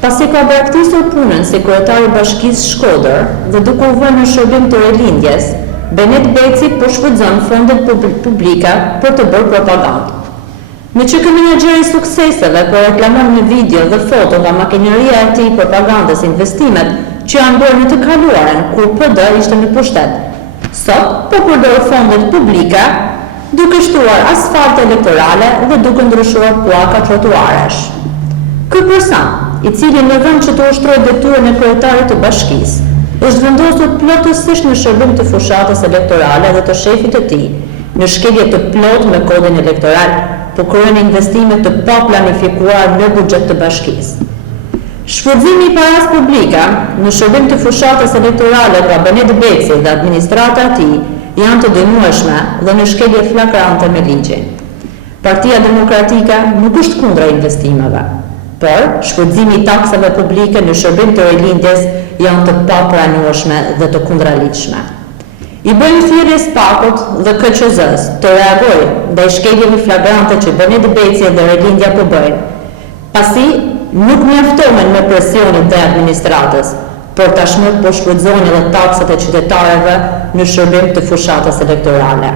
Pasi ka braktisur punën si kryetari i Bashkisë Shkodër dhe duke u vënë në shërbim të rilindjes, Benet Beci po shfrytëzon fondet publike për të bërë propagandë. Me që ky menaxher i sukseseve po reklamon në video dhe foto nga makineria e tij propagandës investimet që janë bërë në të kaluaren kur PD ishte në pushtet. Sot po përdor fondet publike duke shtruar asfalte elektorale dhe duke ndryshuar pllaka trotuaresh. Ky person, i cili në vend që të ushtrojë detyrën e kryetarit të bashkisë, është vendosur plotësisht në shërbim të fushatës elektorale dhe të shefit të tij, në shkelje të plotë me kodin elektoral, po kryen investime të paplanifikuar në buxhet të bashkisë. Shfrytëzimi i paras publike në shërbim të fushatës elektorale nga Benet Beci dhe administrata e tij janë të dënueshme dhe në shkelje flagrante me ligjin. Partia Demokratike nuk është kundra investimeve, por shfrytëzimi i taksave publike në shërbim të rilindjes janë të papranueshme dhe të kundraligjshme. I bëjmë thirrje SPAK-ut dhe KQZ-s të reagojë ndaj shkeljeve flagrante që Benet Beci dhe rilindja po bëjnë, pasi nuk mjaftohen me presionin të administratës, por tashmë po shfrytëzojnë edhe taksat e qytetarëve në shërbim të fushatës elektorale.